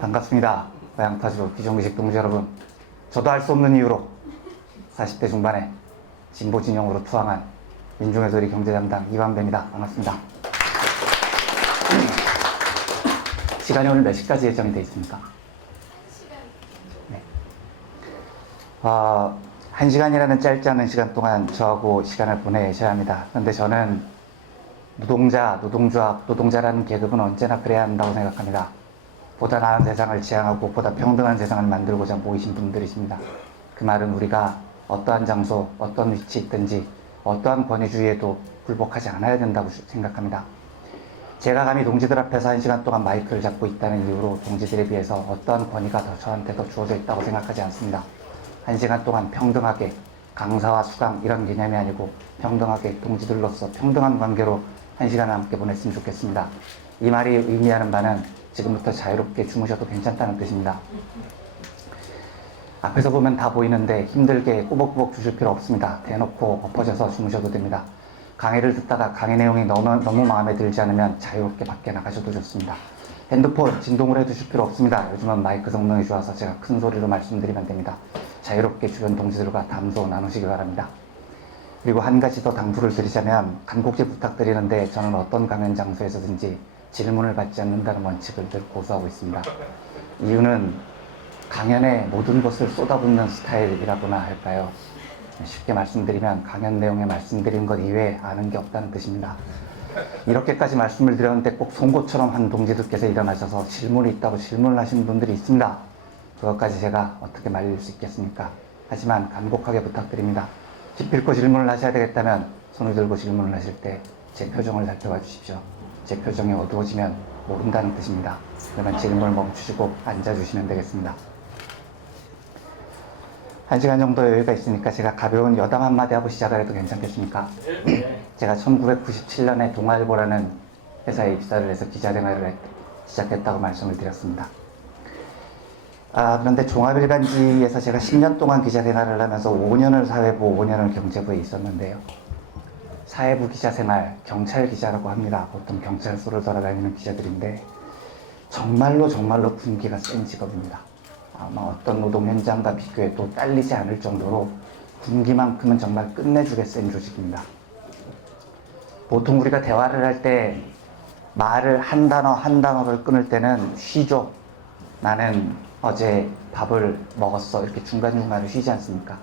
반갑습니다. 고향타주 비정규직 동지 여러분. 저도 알 수 없는 이유로 40대 중반에 진보 진영으로 투항한 민중의 소리 경제담당 이완배입니다. 반갑습니다. 시간이 오늘 몇 시까지 예정이 되어 있습니까? 네. 1시간이라는 짧지 않은 시간 동안 저하고 시간을 보내셔야 합니다. 그런데 저는 노동조합, 노동자라는 계급은 언제나 그래야 한다고 생각합니다. 보다 나은 세상을 지향하고 보다 평등한 세상을 만들고자 모이신 분들이십니다. 그 말은 우리가 어떠한 장소, 어떤 위치에 있든지 어떠한 권위주의에도 굴복하지 않아야 된다고 생각합니다. 제가 감히 동지들 앞에서 1시간 동안 마이크를 잡고 있다는 이유로 동지들에 비해서 어떠한 권위가 저한테 더 주어져 있다고 생각하지 않습니다. 1시간 동안 평등하게 강사와 수강 이런 개념이 아니고 평등하게 동지들로서 평등한 관계로 1시간을 함께 보냈으면 좋겠습니다. 이 말이 의미하는 바는 지금부터 자유롭게 주무셔도 괜찮다는 뜻입니다. 앞에서 보면 다 보이는데 힘들게 꾸벅꾸벅 주실 필요 없습니다. 대놓고 엎어져서 주무셔도 됩니다. 강의를 듣다가 강의 내용이 너무 마음에 들지 않으면 자유롭게 밖에 나가셔도 좋습니다. 핸드폰 진동을 해두실 필요 없습니다. 요즘은 마이크 성능이 좋아서 제가 큰 소리로 말씀드리면 됩니다. 자유롭게 주변 동지들과 담소 나누시기 바랍니다. 그리고 한 가지 더 당부를 드리자면 간곡히 부탁드리는데 저는 어떤 강연 장소에서든지 질문을 받지 않는다는 원칙을 늘 고수하고 있습니다. 이유는 강연에 모든 것을 쏟아붓는 스타일이라고나 할까요? 쉽게 말씀드리면 강연 내용에 말씀드린 것 이외에 아는 게 없다는 뜻입니다. 이렇게까지 말씀을 드렸는데 꼭 송곳처럼 한 동지들께서 일어나셔서 질문이 있다고 질문을 하시는 분들이 있습니다. 그것까지 제가 어떻게 말릴 수 있겠습니까? 하지만 간곡하게 부탁드립니다. 기필코 질문을 하셔야 되겠다면 손을 들고 질문을 하실 때 제 표정을 살펴봐 주십시오. 제 표정이 어두워지면 모른다는 뜻입니다. 그러면 질문을 멈추시고 앉아주시면 되겠습니다. 1시간 정도 여유가 있으니까 제가 가벼운 여담 한마디 하고 시작을 해도 괜찮겠습니까? 제가 1997년에 동아일보라는 회사에 입사를 해서 기자 생활을 시작했다고 말씀을 드렸습니다. 그런데 종합일간지에서 제가 10년 동안 기자 생활을 하면서 5년을 사회부, 5년을 경제부에 있었는데요. 사회부 기자 생활, 경찰 기자라고 합니다. 보통 경찰서를 돌아다니는 기자들인데 정말로 군기가 센 직업입니다. 아마 어떤 노동 현장과 비교해도 딸리지 않을 정도로 군기만큼은 정말 끝내주게 센 조직입니다. 보통 우리가 대화를 할 때 말을 한 단어를 끊을 때는 쉬죠. 나는 어제 밥을 먹었어. 이렇게 중간중간에 쉬지 않습니까?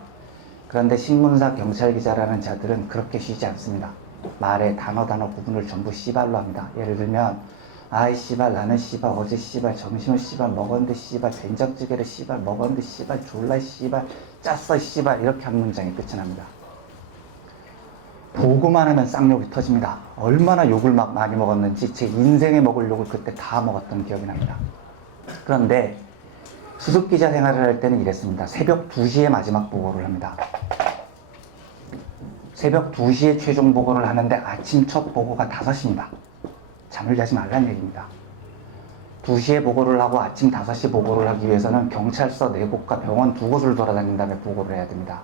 그런데 신문사 경찰 기자라는 자들은 그렇게 쉬지 않습니다. 말의 단어 구분을 전부 씨발로 합니다. 예를 들면 아이 씨발 나는 씨발 어제 씨발 점심을 씨발 먹었는데 씨발 된장찌개를 씨발 먹었는데 씨발 졸라 씨발 짰어 씨발 이렇게 한 문장이 끝이 납니다. 보고만 하면 쌍욕이 터집니다. 얼마나 욕을 막 많이 먹었는지 제 인생에 먹을 욕을 그때 다 먹었던 기억이 납니다. 그런데 수습기자 생활을 할 때는 이랬습니다. 새벽 2시에 마지막 보고를 합니다. 새벽 2시에 최종 보고를 하는데 아침 첫 보고가 5시입니다. 잠을 자지 말라는 얘기입니다. 2시에 보고를 하고 아침 5시 보고를 하기 위해서는 경찰서 4곳과 병원 2곳을 돌아다닌 다음에 보고를 해야 됩니다.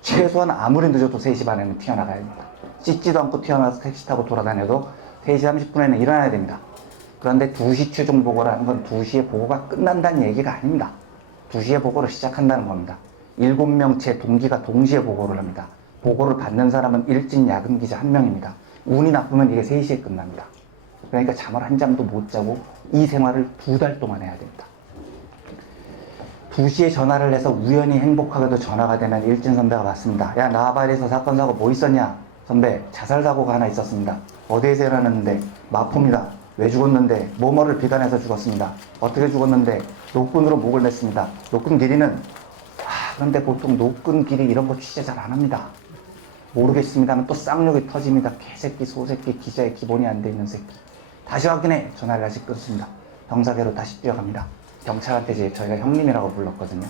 최소한 아무리 늦어도 3시 반에는 튀어나가야 됩니다. 씻지도 않고 튀어나와서 택시 타고 돌아다녀도 3시 30분에는 일어나야 됩니다. 그런데 2시 최종 보고라는 건 2시에 보고가 끝난다는 얘기가 아닙니다. 2시에 보고를 시작한다는 겁니다. 7명 제 동기가 동시에 보고를 합니다. 보고를 받는 사람은 일진 야근 기자 1명입니다. 운이 나쁘면 이게 3시에 끝납니다. 그러니까 잠을 한 잠도 못 자고 이 생활을 2달 동안 해야 됩니다. 2시에 전화를 해서 우연히 행복하게도 전화가 되면 일진 선배가 왔습니다. 야 나와바리에서 사건 사고 뭐 있었냐? 선배 자살 사고가 하나 있었습니다. 어디에서 일어났는데? 마포입니다. 왜 죽었는데? 뭐뭐를 비관해서 죽었습니다. 어떻게 죽었는데? 노끈으로 목을 맸습니다. 노끈 길이는? 그런데 보통 노끈 길이 이런 거 취재 잘 안 합니다. 모르겠습니다만 또 쌍욕이 터집니다. 개새끼 소새끼 기자의 기본이 안 돼 있는 새끼. 다시 확인해. 전화를 다시 끊습니다. 병사대로 다시 뛰어갑니다. 경찰한테 이제 저희가 형님이라고 불렀거든요.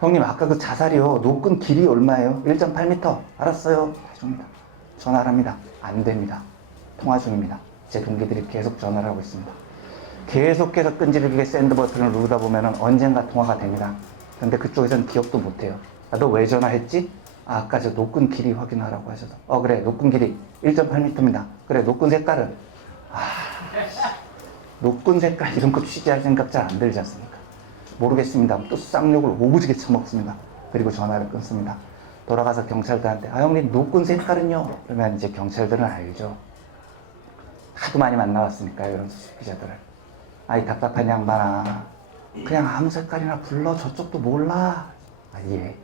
형님 아까 그 자살이요. 노끈 길이 얼마예요? 1.8m. 알았어요. 다시 옵니다. 전화를 합니다. 안 됩니다. 통화 중입니다. 제 동기들이 계속 전화를 하고 있습니다. 계속해서 끈질기게 샌드 버튼을 누르다 보면은 언젠가 통화가 됩니다. 근데 그쪽에서는 기억도 못해요. 너 왜 전화했지? 아까 저 노끈 길이 확인하라고 하셔서. 그래 노끈 길이 1.8m입니다. 그래 노끈 색깔은? 노끈 색깔 이런 거 취재할 생각 잘 안 들지 않습니까? 모르겠습니다. 또 쌍욕을 오부지게 처먹습니다. 그리고 전화를 끊습니다. 돌아가서 경찰들한테 아 형님 노끈 색깔은요? 그러면 이제 경찰들은 알죠. 하도 많이 만나왔으니까요. 이런 수습 기자들을. 아이 답답한 양반아. 그냥 아무 색깔이나 불러. 저쪽도 몰라. 아, 예.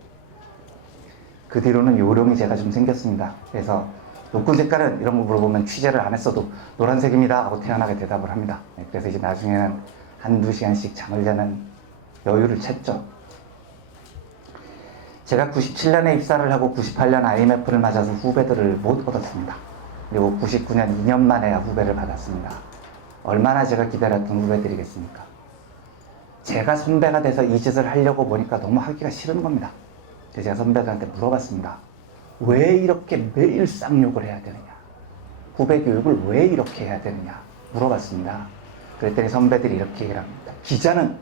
그 뒤로는 요령이 제가 좀 생겼습니다. 그래서 노끈 색깔은 이런 거 물어보면 취재를 안 했어도 노란색입니다 하고 태연하게 대답을 합니다. 네, 그래서 이제 나중에는 한두 시간씩 잠을 자는 여유를 찾죠. 제가 97년에 입사를 하고 98년 IMF를 맞아서 후배들을 못 얻었습니다. 그리고 99년 2년 만에야 후배를 받았습니다. 얼마나 제가 기다렸던 후배들이겠습니까? 제가 선배가 돼서 이 짓을 하려고 보니까 너무 하기가 싫은 겁니다. 그래서 제가 선배들한테 물어봤습니다. 왜 이렇게 매일 쌍욕을 해야 되느냐? 후배 교육을 왜 이렇게 해야 되느냐? 물어봤습니다. 그랬더니 선배들이 이렇게 얘기를 합니다. 기자는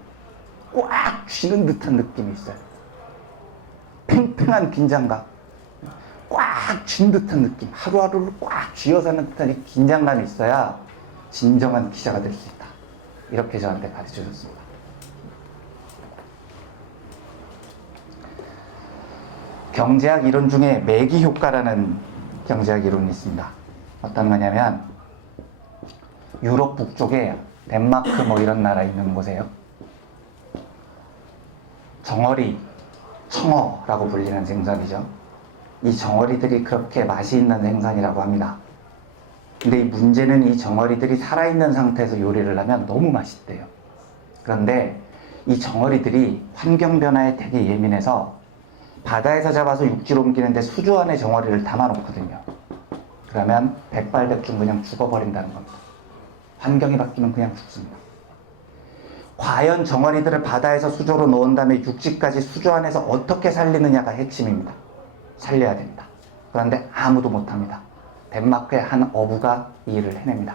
꽉 쥐는 듯한 느낌이 있어요. 팽팽한 긴장감, 꽉 쥔 듯한 느낌, 하루하루를 꽉 쥐어 사는 듯한 이 긴장감이 있어야 진정한 기자가 될 수 있다. 이렇게 저한테 가르쳐 줬습니다. 경제학 이론 중에 매기 효과라는 경제학 이론이 있습니다. 어떤 거냐면 유럽 북쪽에 덴마크 뭐 이런 나라 있는 곳에요. 정어리, 청어라고 불리는 생선이죠. 이 정어리들이 그렇게 맛이 있는 생선이라고 합니다. 근데 이 문제는 이 정어리들이 살아있는 상태에서 요리를 하면 너무 맛있대요. 그런데 이 정어리들이 환경 변화에 되게 예민해서 바다에서 잡아서 육지로 옮기는데 수조 안에 정어리를 담아놓거든요. 그러면 백발백중 그냥 죽어버린다는 겁니다. 환경이 바뀌면 그냥 죽습니다. 과연 정어리들을 바다에서 수조로 넣은 다음에 육지까지 수조 안에서 어떻게 살리느냐가 핵심입니다. 살려야 됩니다. 그런데 아무도 못합니다. 덴마크의 한 어부가 이 일을 해냅니다.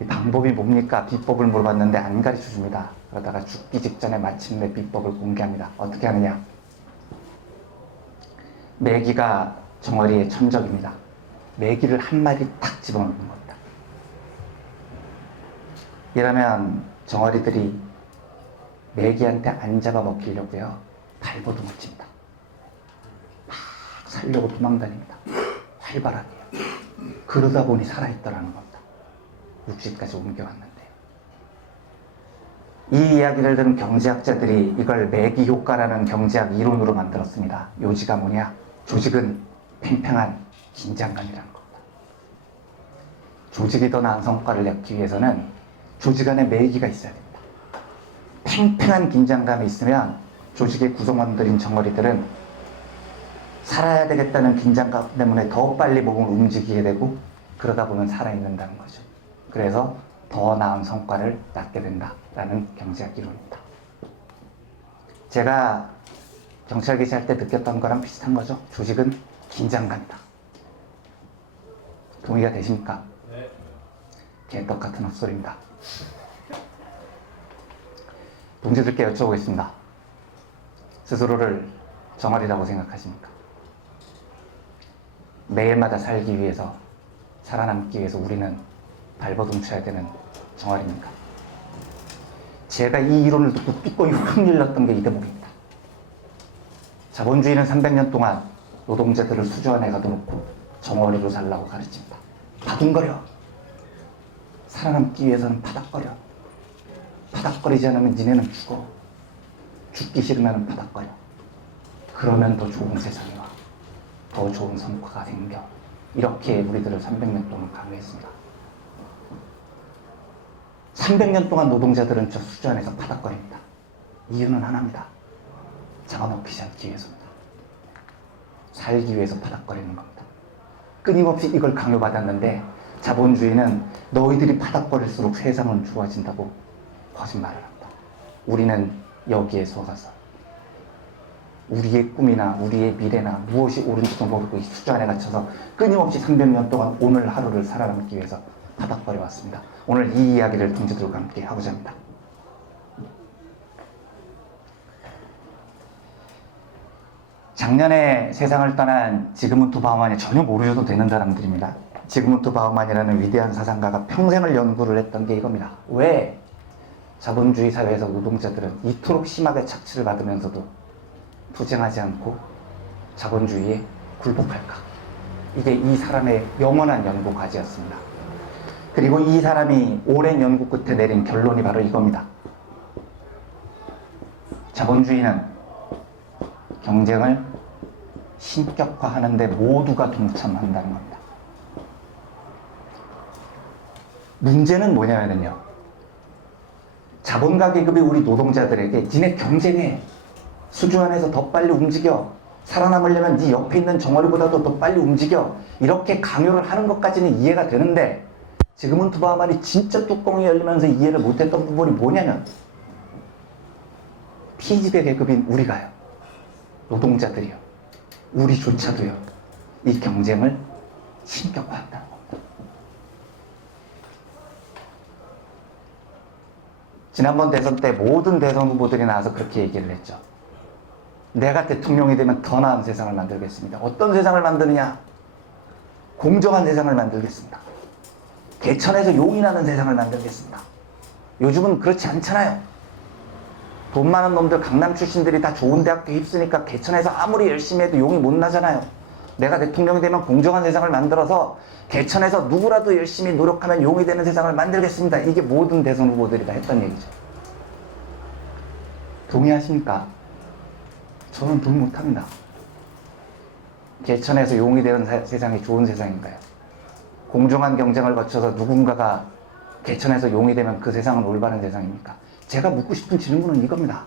이 방법이 뭡니까? 비법을 물어봤는데 안 가르쳐줍니다. 그러다가 죽기 직전에 마침내 비법을 공개합니다. 어떻게 하느냐? 메기가 정어리의 천적입니다. 메기를 한 마리 탁 집어넣는 겁니다. 이러면 정어리들이 메기한테 안 잡아먹히려고요. 발버둥을 칩니다. 막 살려고 도망다닙니다. 활발하게요. 그러다 보니 살아있더라는 겁니다. 육지까지 옮겨왔는데. 이 이야기를 들은 경제학자들이 이걸 매기 효과라는 경제학 이론으로 만들었습니다. 요지가 뭐냐? 조직은 팽팽한 긴장감이라는 겁니다. 조직이 더 나은 성과를 내기 위해서는 조직 안에 매기가 있어야 됩니다. 팽팽한 긴장감이 있으면 조직의 구성원들인 정어리들은 살아야 되겠다는 긴장감 때문에 더 빨리 몸을 움직이게 되고 그러다 보면 살아있는다는 거죠. 그래서 더 나은 성과를 낳게 된다라는 경제학 이론입니다. 제가 경찰 기시할 때 느꼈던 거랑 비슷한 거죠. 조직은 긴장감이다. 동의가 되십니까? 네. 개떡 같은 헛소리입니다. 동지들께 여쭤보겠습니다. 스스로를 정어리라고 생각하십니까? 매일마다 살기 위해서, 살아남기 위해서 우리는 발버둥 쳐야 되는 정어리입니까? 제가 이 이론을 듣고 뚜껑이 흔들렸던 게 이 대목입니다. 자본주의는 300년 동안 노동자들을 수조 안에 가둬놓고 정어리로 살라고 가르칩니다. 바둥거려. 살아남기 위해서는 바닥거려. 바닥거리지 않으면 니네는 죽어. 죽기 싫으면 바닥거려. 그러면 더 좋은 세상이 와. 더 좋은 성과가 생겨. 이렇게 우리들을 300년 동안 강요했습니다. 300년 동안 노동자들은 저 수조 안에서 바닥거립니다. 이유는 하나입니다. 잡아먹히지 않기 위해서입니다. 살기 위해서 바닥거리는 겁니다. 끊임없이 이걸 강요받았는데 자본주의는 너희들이 바닥거릴수록 세상은 좋아진다고 거짓말을 합니다. 우리는 여기에 속아서 우리의 꿈이나 우리의 미래나 무엇이 옳은지도 모르고 이 수조 안에 갇혀서 끊임없이 300년 동안 오늘 하루를 살아남기 위해서 바닥거려 왔습니다. 오늘 이 이야기를 동지들과 함께 하고자 합니다. 작년에 세상을 떠난 지금은 투바만이 전혀 모르셔도 되는 사람들입니다. 지그문트 바우만이라는 위대한 사상가가 평생을 연구를 했던 게 이겁니다. 왜 자본주의 사회에서 노동자들은 이토록 심하게 착취를 받으면서도 투쟁하지 않고 자본주의에 굴복할까? 이게 이 사람의 영원한 연구 과제였습니다. 그리고 이 사람이 오랜 연구 끝에 내린 결론이 바로 이겁니다. 자본주의는 경쟁을 신격화하는데 모두가 동참한다는 겁니다. 문제는 뭐냐면요, 자본가 계급이 우리 노동자들에게 니네 경쟁해, 수주 안에서 더 빨리 움직여, 살아남으려면 네 옆에 있는 정어리보다도 더 빨리 움직여, 이렇게 강요를 하는 것까지는 이해가 되는데, 지금은 투바만이 진짜 뚜껑이 열리면서 이해를 못했던 부분이 뭐냐면, 피지배 계급인 우리가요, 노동자들이요, 우리조차도요, 이 경쟁을 신격화한다는 겁니다. 지난번 대선 때 모든 대선 후보들이 나와서 그렇게 얘기를 했죠. 내가 대통령이 되면 더 나은 세상을 만들겠습니다. 어떤 세상을 만드느냐? 공정한 세상을 만들겠습니다. 개천에서 용이 나는 세상을 만들겠습니다. 요즘은 그렇지 않잖아요. 돈 많은 놈들, 강남 출신들이 다 좋은 대학교 휩쓰니까 개천에서 아무리 열심히 해도 용이 못 나잖아요. 내가 대통령이 되면 공정한 세상을 만들어서 개천에서 누구라도 열심히 노력하면 용이 되는 세상을 만들겠습니다. 이게 모든 대선 후보들이 다 했던 얘기죠. 동의하십니까? 저는 동의 못합니다. 개천에서 용이 되는 세상이 좋은 세상인가요? 공정한 경쟁을 거쳐서 누군가가 개천에서 용이 되면 그 세상은 올바른 세상입니까? 제가 묻고 싶은 질문은 이겁니다.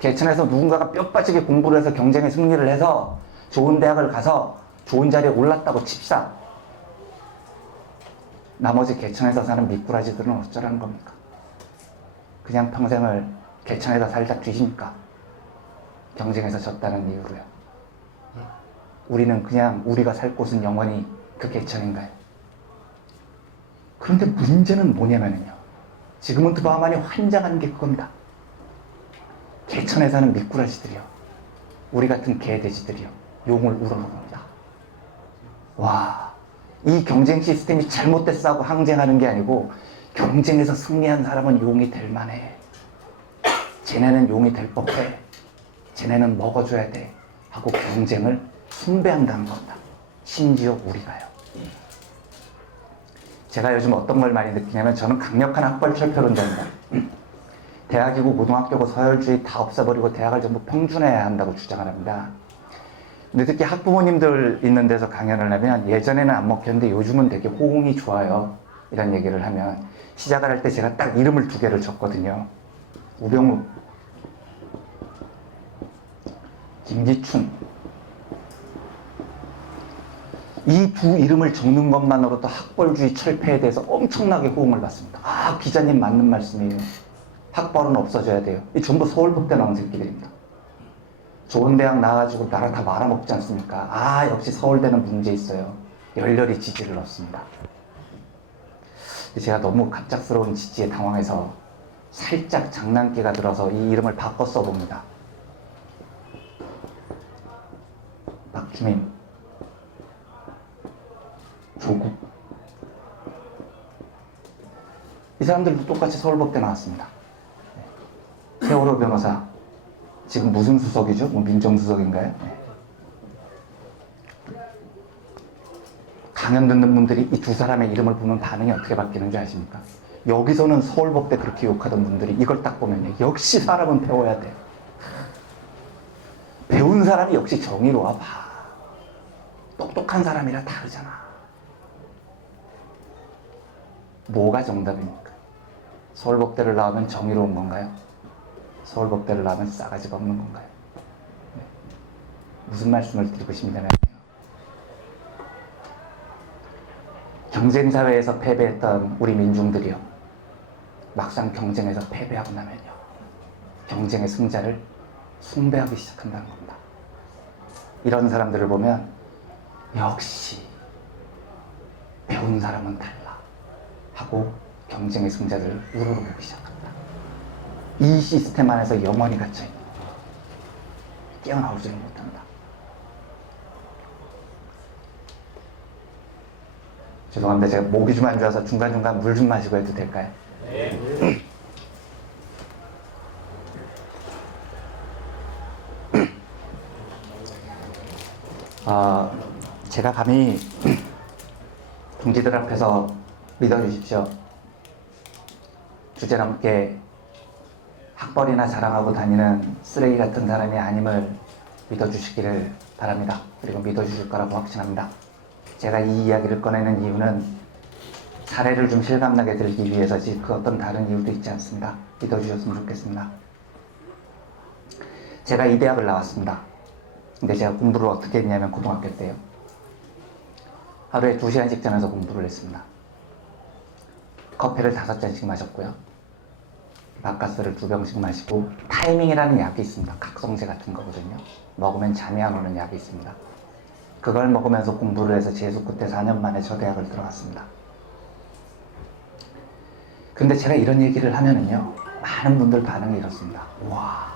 개천에서 누군가가 뼈 빠지게 공부를 해서 경쟁에 승리를 해서 좋은 대학을 가서 좋은 자리에 올랐다고 칩시다. 나머지 개천에서 사는 미꾸라지들은 어쩌라는 겁니까? 그냥 평생을 개천에서 살다 뒤집니까? 경쟁에서 졌다는 이유로요. 우리는 그냥 우리가 살 곳은 영원히 그 개천인가요? 그런데 문제는 뭐냐면요, 지그문트 바우만이 환장하는 게 그겁니다. 개천에 사는 미꾸라지들이요, 우리 같은 개돼지들이요, 용을 우러러봅니다. 와, 이 경쟁 시스템이 잘못됐어 하고 항쟁하는 게 아니고, 경쟁에서 승리한 사람은 용이 될 만해, 쟤네는 용이 될 법해, 쟤네는 먹어줘야 돼 하고 경쟁을 숭배한다는 겁니다. 심지어 우리가요. 제가 요즘 어떤 걸 많이 느끼냐면, 저는 강력한 학벌 철폐론자입니다. 대학이고 고등학교고 서열주의 다 없애버리고 대학을 전부 평준화해야 한다고 주장을 합니다. 근데 특히 학부모님들 있는 데서 강연을 하면, 예전에는 안 먹혔는데 요즘은 되게 호응이 좋아요, 이런 얘기를 하면, 시작을 할 때 제가 딱 이름을 2개를 적거든요. 우병우, 김기춘. 이 두 이름을 적는 것만으로도 학벌주의 철폐에 대해서 엄청나게 호응을 받습니다. 아, 기자님 맞는 말씀이에요. 학벌은 없어져야 돼요. 이 전부 서울법대 나온 새끼들입니다. 좋은 대학 나와가지고 나라 다 말아먹지 않습니까? 아, 역시 서울대는 문제 있어요. 열렬히 지지를 얻습니다. 제가 너무 갑작스러운 지지에 당황해서 살짝 장난기가 들어서 이 이름을 바꿔 써봅니다. 박주민, 조국. 이 사람들도 똑같이 서울법대 나왔습니다. 세월호 변호사, 지금 무슨 수석이죠? 뭐 민정수석인가요? 강연 듣는 분들이 이 2 사람의 이름을 보면 반응이 어떻게 바뀌는 줄 아십니까? 여기서는 서울법대 그렇게 욕하던 분들이 이걸 딱 보면요, 역시 사람은 배워야 돼. 배운 사람이 역시 정의로워. 봐, 똑똑한 사람이라 다르잖아. 뭐가 정답입니까? 서울법대를 나오면 정의로운 건가요? 서울법대를 나오면 싸가지가 없는 건가요? 네. 무슨 말씀을 드리고 싶냐면요, 경쟁사회에서 패배했던 우리 민중들이요, 막상 경쟁에서 패배하고 나면요, 경쟁의 승자를 숭배하기 시작한다는 겁니다. 이런 사람들을 보면 역시 배운 사람은 달라 하고 경쟁의 승자들을 우러러보기 시작합니다. 이 시스템 안에서 영원히 갇혀있는 거예요. 깨어나오지를 못한다. 죄송합니다. 제가 목이 좀 안 좋아서 중간중간 물 좀 마시고 해도 될까요? 네. 제가 감히 동지들 앞에서 믿어주십시오. 주제넘게 학벌이나 자랑하고 다니는 쓰레기 같은 사람이 아님을 믿어주시기를 바랍니다. 그리고 믿어주실 거라고 확신합니다. 제가 이 이야기를 꺼내는 이유는 사례를 좀 실감나게 들기 위해서지 그 어떤 다른 이유도 있지 않습니다. 믿어주셨으면 좋겠습니다. 제가 이 대학을 나왔습니다. 근데 제가 공부를 어떻게 했냐면 고등학교 때요. 하루에 2시간씩 자면서 공부를 했습니다. 커피를 5잔씩 마셨고요. 바카스를 2병씩 마시고 타이밍이라는 약이 있습니다. 각성제 같은 거거든요. 먹으면 잠이 안 오는 약이 있습니다. 그걸 먹으면서 공부를 해서 재수 끝에 4년 만에 저 대학을 들어갔습니다. 근데 제가 이런 얘기를 하면은요, 많은 분들 반응이 이렇습니다. 와,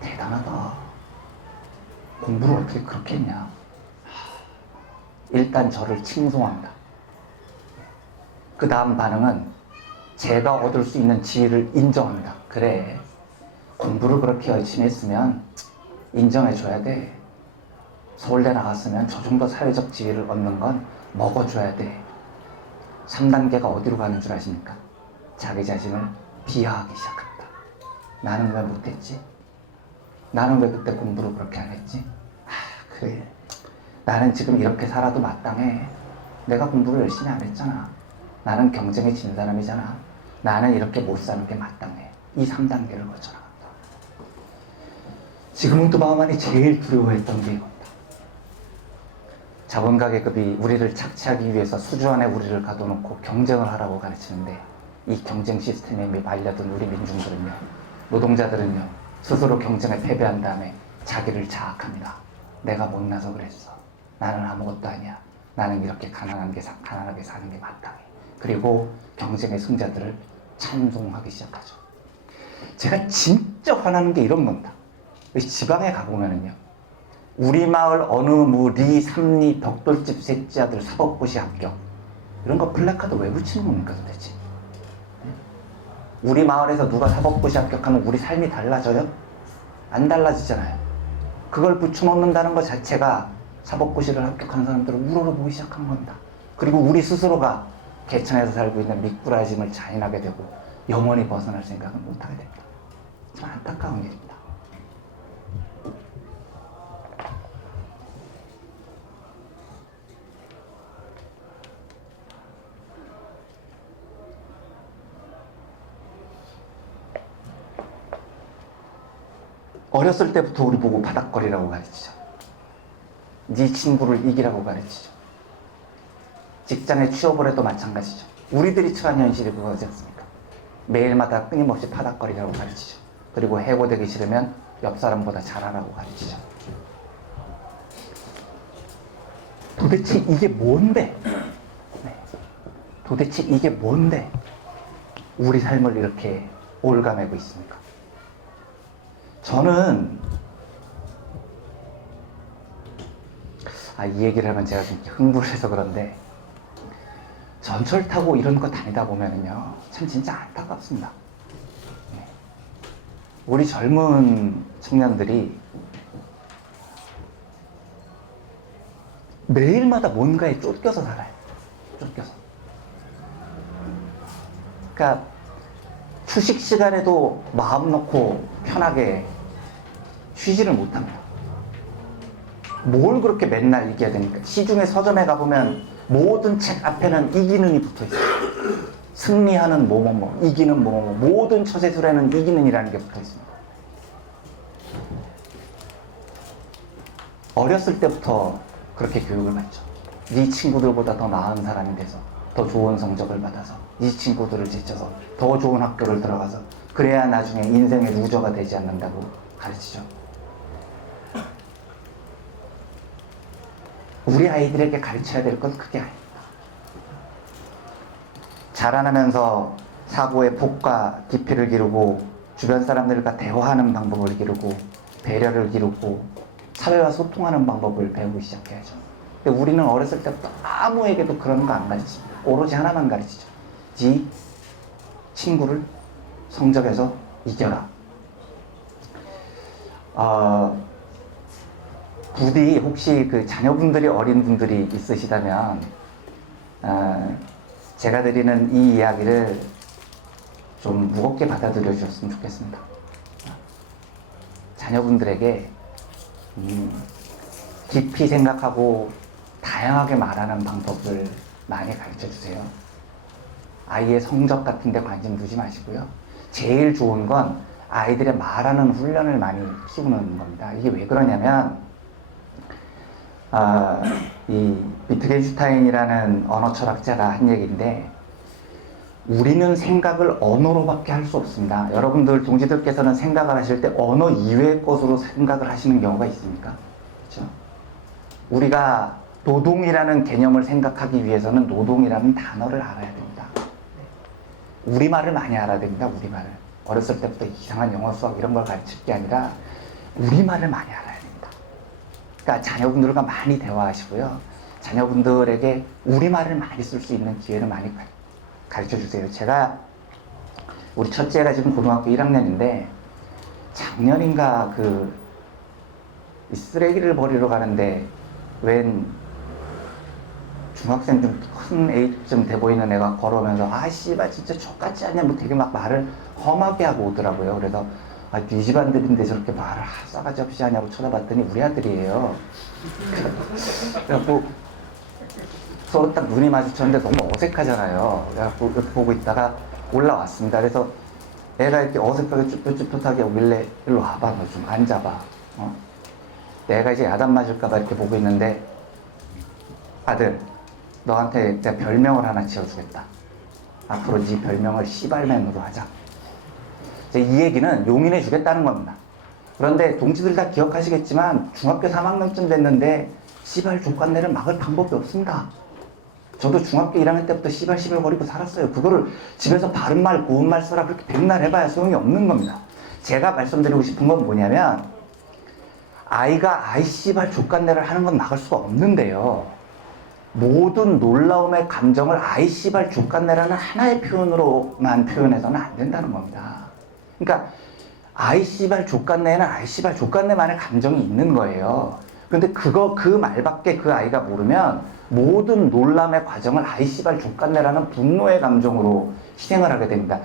대단하다. 공부를 어떻게 그렇게 했냐. 일단 저를 칭송합니다. 그 다음 반응은 제가 얻을 수 있는 지위를 인정합니다. 그래, 공부를 그렇게 열심히 했으면 인정해줘야 돼. 서울대 나갔으면 저 정도 사회적 지위를 얻는 건 먹어줘야 돼. 3단계가 어디로 가는 줄 아십니까? 자기 자신을 비하하기 시작합니다. 나는 왜 못했지? 나는 왜 그때 공부를 그렇게 안 했지? 그래, 나는 지금 이렇게 살아도 마땅해. 내가 공부를 열심히 안 했잖아. 나는 경쟁에 진 사람이잖아. 나는 이렇게 못 사는 게 마땅해. 이 3단계를 거쳐나간다. 지금은 또 마음 안에 제일 두려워했던 게 이겁니다. 자본가 계급이 우리를 착취하기 위해서 수주 안에 우리를 가둬놓고 경쟁을 하라고 가르치는데, 이 경쟁 시스템에 이미 말려든 우리 민중들은요, 노동자들은요, 스스로 경쟁에 패배한 다음에 자기를 자학합니다. 내가 못나서 그랬어. 나는 아무것도 아니야. 나는 이렇게 가난하게 사는 게 마땅해. 그리고 경쟁의 승자들을 찬송하기 시작하죠. 제가 진짜 화나는 게 이런 겁니다. 지방에 가보면은요, 우리 마을 어느 무리 삼리 벽돌집 셋째 아들 사법고시 합격, 이런 거 플래카드 왜 붙이는 겁니까 도대체? 우리 마을에서 누가 사법고시 합격하면 우리 삶이 달라져요? 안 달라지잖아요. 그걸 붙여놓는다는 것 자체가 사법고시를 합격하는 사람들을 우러러보기 시작한 겁니다. 그리고 우리 스스로가 개천에서 살고 있는 미꾸라짐을 자인하게 되고 영원히 벗어날 생각은 못하게 됩니다. 참 안타까운 일입니다. 어렸을 때부터 우리 보고 바닥거리라고 가르치죠. 네 친구를 이기라고 가르치죠. 직장에 취업을 해도 마찬가지죠. 우리들이 처한 현실이 그거지 않습니까? 매일마다 끊임없이 바닥거리라고 가르치죠. 그리고 해고되기 싫으면 옆 사람보다 잘하라고 가르치죠. 도대체 이게 뭔데? 네. 도대체 이게 뭔데 우리 삶을 이렇게 올가매고 있습니까? 저는 이 얘기를 하면 제가 좀 흥분해서 그런데, 전철 타고 이런 거 다니다 보면은요, 참 진짜 안타깝습니다. 네. 우리 젊은 청년들이 매일마다 뭔가에 쫓겨서 살아요. 쫓겨서. 그러니까 휴식 시간에도 마음 놓고 편하게 쉬지를 못합니다. 뭘 그렇게 맨날 이겨야 됩니까? 시중에 서점에 가보면 모든 책 앞에는 이기는이 붙어있어요. 승리하는 뭐뭐뭐, 이기는 뭐뭐뭐, 모든 처세술에는 이기는이라는 게 붙어있습니다. 어렸을 때부터 그렇게 교육을 받죠. 네 친구들보다 더 나은 사람이 돼서, 더 좋은 성적을 받아서, 네 친구들을 제쳐서 더 좋은 학교를 들어가서, 그래야 나중에 인생의 루저가 되지 않는다고 가르치죠. 우리 아이들에게 가르쳐야 될 건 그게 아닙니다. 자라나면서 사고의 폭과 깊이를 기르고, 주변 사람들과 대화하는 방법을 기르고, 배려를 기르고, 사회와 소통하는 방법을 배우기 시작해야죠. 근데 우리는 어렸을 때부터 아무에게도 그런 거 안 가르칩니다. 오로지 하나만 가르치죠. 지 친구를 성적에서 이겨라. 부디 혹시 그 자녀분들이 어린 분들이 있으시다면 제가 드리는 이 이야기를 좀 무겁게 받아들여 주셨으면 좋겠습니다. 자녀분들에게 깊이 생각하고 다양하게 말하는 방법을 많이 가르쳐 주세요. 아이의 성적 같은 데 관심 두지 마시고요. 제일 좋은 건 아이들의 말하는 훈련을 많이 키우는 겁니다. 이게 왜 그러냐면 이 비트겐슈타인이라는 언어 철학자가 한 얘기인데, 우리는 생각을 언어로밖에 할 수 없습니다. 여러분들 동지들께서는 생각을 하실 때 언어 이외의 것으로 생각을 하시는 경우가 있습니까? 그렇죠? 우리가 노동이라는 개념을 생각하기 위해서는 노동이라는 단어를 알아야 됩니다. 우리말을 많이 알아야 됩니다. 우리말을. 어렸을 때부터 이상한 영어, 수학 이런 걸 가르칠 게 아니라 우리말을 많이 알아야 됩니다. 그러니까 자녀분들과 많이 대화하시고요. 자녀분들에게 우리말을 많이 쓸 수 있는 기회를 많이 가르쳐 주세요. 제가 우리 첫째가 지금 고등학교 1학년인데 작년인가 이 쓰레기를 버리러 가는데 웬 중학생 좀 큰 A쯤 돼 보이는 애가 걸어오면서 아 씨발 진짜 족같지 않냐 뭐 되게 막 말을 험하게 하고 오더라고요. 그래서 네 집안들인데 저렇게 말을 싸가지 없이 하냐고 쳐다봤더니 우리 아들이에요. 그래갖고 서로 딱 눈이 마주쳤는데 너무 어색하잖아요. 그래갖고 이렇게 보고 있다가 올라왔습니다. 그래서 애가 이렇게 어색하게 쭈뼛쭈뼛하게 오길래 일로 와봐, 너 좀 앉아봐. 내가 이제 야단 맞을까봐 이렇게 보고 있는데, 아들, 너한테 내가 별명을 하나 지어주겠다. 앞으로 네 별명을 씨발맨으로 하자. 이제 이 얘기는 용인해 주겠다는 겁니다. 그런데 동지들 다 기억하시겠지만 중학교 3학년쯤 됐는데 씨발 족간내를 막을 방법이 없습니다. 저도 중학교 1학년 때부터 씨발 거리고 살았어요. 그거를 집에서 바른 말 고운 말 써라 그렇게 백날 해봐야 소용이 없는 겁니다. 제가 말씀드리고 싶은 건 뭐냐면, 아이가 아이 씨발 족간내를 하는 건 막을 수가 없는데요, 모든 놀라움의 감정을 아이 씨발 족간내라는 하나의 표현으로만 표현해서는 안 된다는 겁니다. 그러니까 아이 씨발 족간내에는 아이 씨발 족간내만의 감정이 있는 거예요. 근데 그 말밖에 그 아이가 모르면 모든 놀람의 과정을 아이 씨발 족간내라는 분노의 감정으로 실행을 하게 됩니다.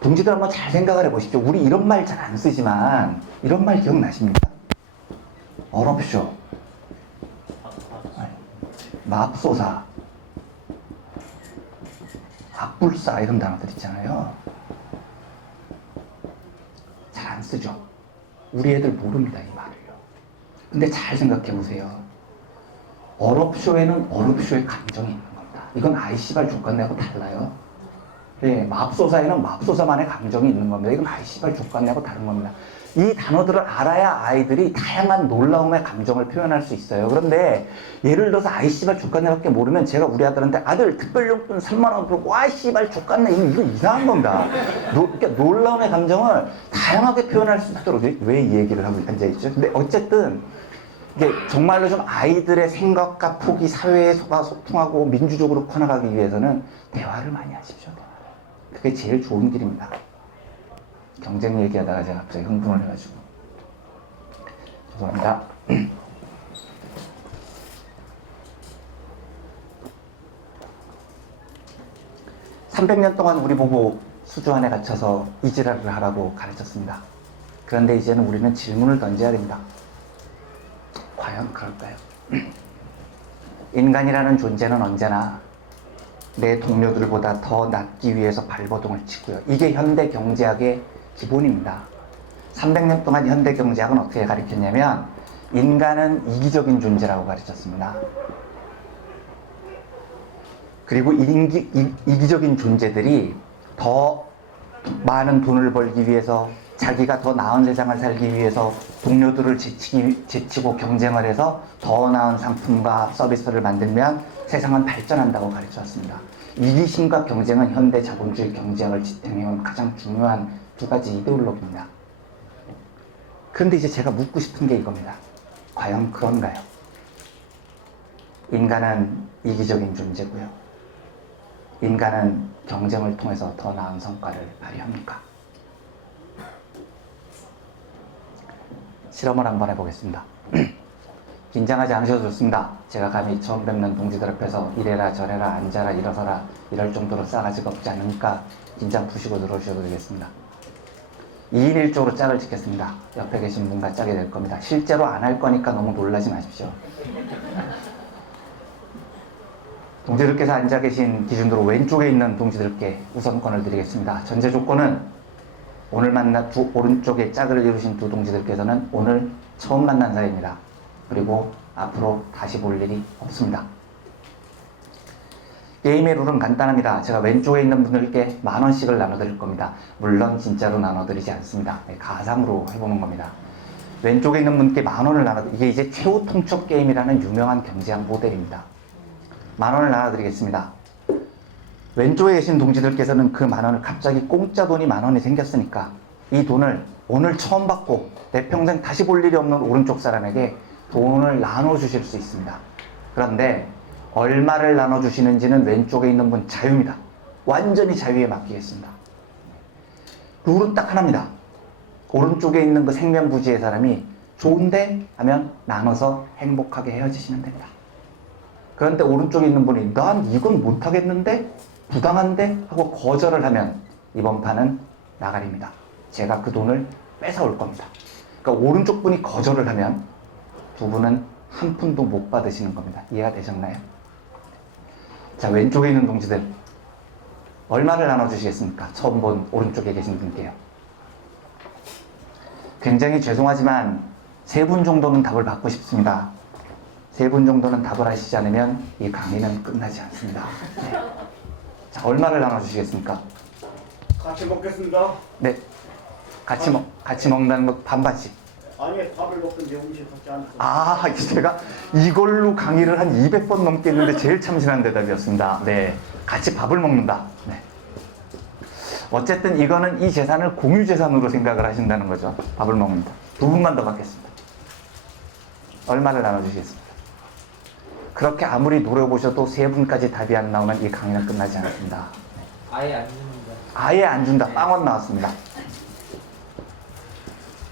동지들 한번 잘 생각을 해보십시오. 우리 이런 말 잘 안 쓰지만 이런 말 기억나십니까? 어럽쇼, 맙소사, 악불사 이런 단어들 있잖아요. 잘 안 쓰죠. 우리 애들 모릅니다, 이 말을요. 근데 잘 생각해 보세요. 어럽쇼에는 어럽쇼의 감정이 있는 겁니다. 이건 아이 씨발 족간내하고 달라요. 예, 맙소사에는 맙소사만의 감정이 있는 겁니다. 이건 아이 씨발 족간내하고 다른 겁니다. 이 단어들을 알아야 아이들이 다양한 놀라움의 감정을 표현할 수 있어요. 그런데 예를 들어서 아이 씨발 족간내밖에 모르면 제가 우리 아들한테 아들 특별용돈 3만원 주고 와 씨발 족간내 이거 이상한 겁니다. 그러니까 놀라움의 감정을 다양하게 표현할 수 있도록 왜 이 얘기를 하고 앉아있죠? 근데 어쨌든 이게 정말로 좀 아이들의 생각과 폭이 사회에 소통하고 민주적으로 커나가기 위해서는 대화를 많이 하십시오. 그게 제일 좋은 길입니다. 경쟁 얘기하다가 제가 갑자기 흥분을 해가지고 죄송합니다. 300년 동안 우리 보고 수조 안에 갇혀서 이지랄을 하라고 가르쳤습니다. 그런데 이제는 우리는 질문을 던져야 됩니다. 과연 그럴까요? 인간이라는 존재는 언제나 내 동료들보다 더 낫기 위해서 발버둥을 치고요. 이게 현대 경제학의 기본입니다. 300년 동안 현대 경제학은 어떻게 가르쳤냐면 인간은 이기적인 존재라고 가르쳤습니다. 그리고 이기적인 존재들이 더 많은 돈을 벌기 위해서, 자기가 더 나은 세상을 살기 위해서 동료들을 제치고 경쟁을 해서 더 나은 상품과 서비스를 만들면 세상은 발전한다고 가르쳤습니다. 이기심과 경쟁은 현대 자본주의 경제학을 지탱해온 가장 중요한 두 가지 이데올로기입니다. 그런데 이제 제가 묻고 싶은 게 이겁니다. 과연 그런가요? 인간은 이기적인 존재고요. 인간은 경쟁을 통해서 더 나은 성과를 발휘합니까? 실험을 한번 해보겠습니다. 긴장하지 않으셔도 좋습니다. 제가 감히 처음 뵙는 동지들 앞에서 이래라 저래라 앉아라 일어서라 이럴 정도로 싸가지가 없지 않으니까 긴장 푸시고 들어오셔도 되겠습니다. 2인 1조로 짝을 짓겠습니다. 옆에 계신 분과 짝이 될 겁니다. 실제로 안 할 거니까 너무 놀라지 마십시오. 동지들께서 앉아 계신 기준으로 왼쪽에 있는 동지들께 우선권을 드리겠습니다. 전제 조건은 오늘 오른쪽에 짝을 이루신 두 동지들께서는 오늘 처음 만난 사이입니다. 그리고 앞으로 다시 볼 일이 없습니다. 게임의 룰은 간단합니다. 제가 왼쪽에 있는 분들께 10,000원씩을 나눠드릴 겁니다. 물론 진짜로 나눠드리지 않습니다. 가상으로 해보는 겁니다. 왼쪽에 있는 분께 10,000원을 이게 이제 최후 통첩 게임이라는 유명한 경제학 모델입니다. 10,000원을 나눠드리겠습니다. 왼쪽에 계신 동지들께서는 그 10,000원을 갑자기 공짜 돈이 10,000원이 생겼으니까 이 돈을 오늘 처음 받고 내 평생 다시 볼 일이 없는 오른쪽 사람에게 돈을 나눠주실 수 있습니다. 그런데 얼마를 나눠주시는지는 왼쪽에 있는 분 자유입니다. 완전히 자유에 맡기겠습니다. 룰은 딱 하나입니다. 오른쪽에 있는 그 생명부지의 사람이 좋은데 하면 나눠서 행복하게 헤어지시면 됩니다. 그런데 오른쪽에 있는 분이 난 이건 못하겠는데? 부당한데? 하고 거절을 하면 이번 판은 나가리입니다. 제가 그 돈을 뺏어올 겁니다. 그러니까 오른쪽 분이 거절을 하면 두 분은 한 푼도 못 받으시는 겁니다. 이해가 되셨나요? 자, 왼쪽에 있는 동지들 얼마를 나눠주시겠습니까? 처음 본 오른쪽에 계신 분께요. 굉장히 죄송하지만 3분 정도는 답을 받고 싶습니다. 3분 정도는 답을 하시지 않으면 이 강의는 끝나지 않습니다. 네. 자, 얼마를 나눠주시겠습니까? 같이 먹겠습니다. 네. 같이 먹는다는 것 반반씩. 아니, 밥을 먹든지 음식 같지 않고. 아, 제가 이걸로 강의를 한 200번 넘게 했는데 제일 참신한 대답이었습니다. 네. 같이 밥을 먹는다. 네. 어쨌든 이거는 이 재산을 공유재산으로 생각을 하신다는 거죠. 밥을 먹는다. 2분만 더 받겠습니다. 얼마를 나눠주시겠습니까? 그렇게 아무리 노려보셔도 3분까지 답이 안 나오면 이 강의는 끝나지 않습니다. 아예 안 줍니다. 아예 안 준다. 빵원 나왔습니다.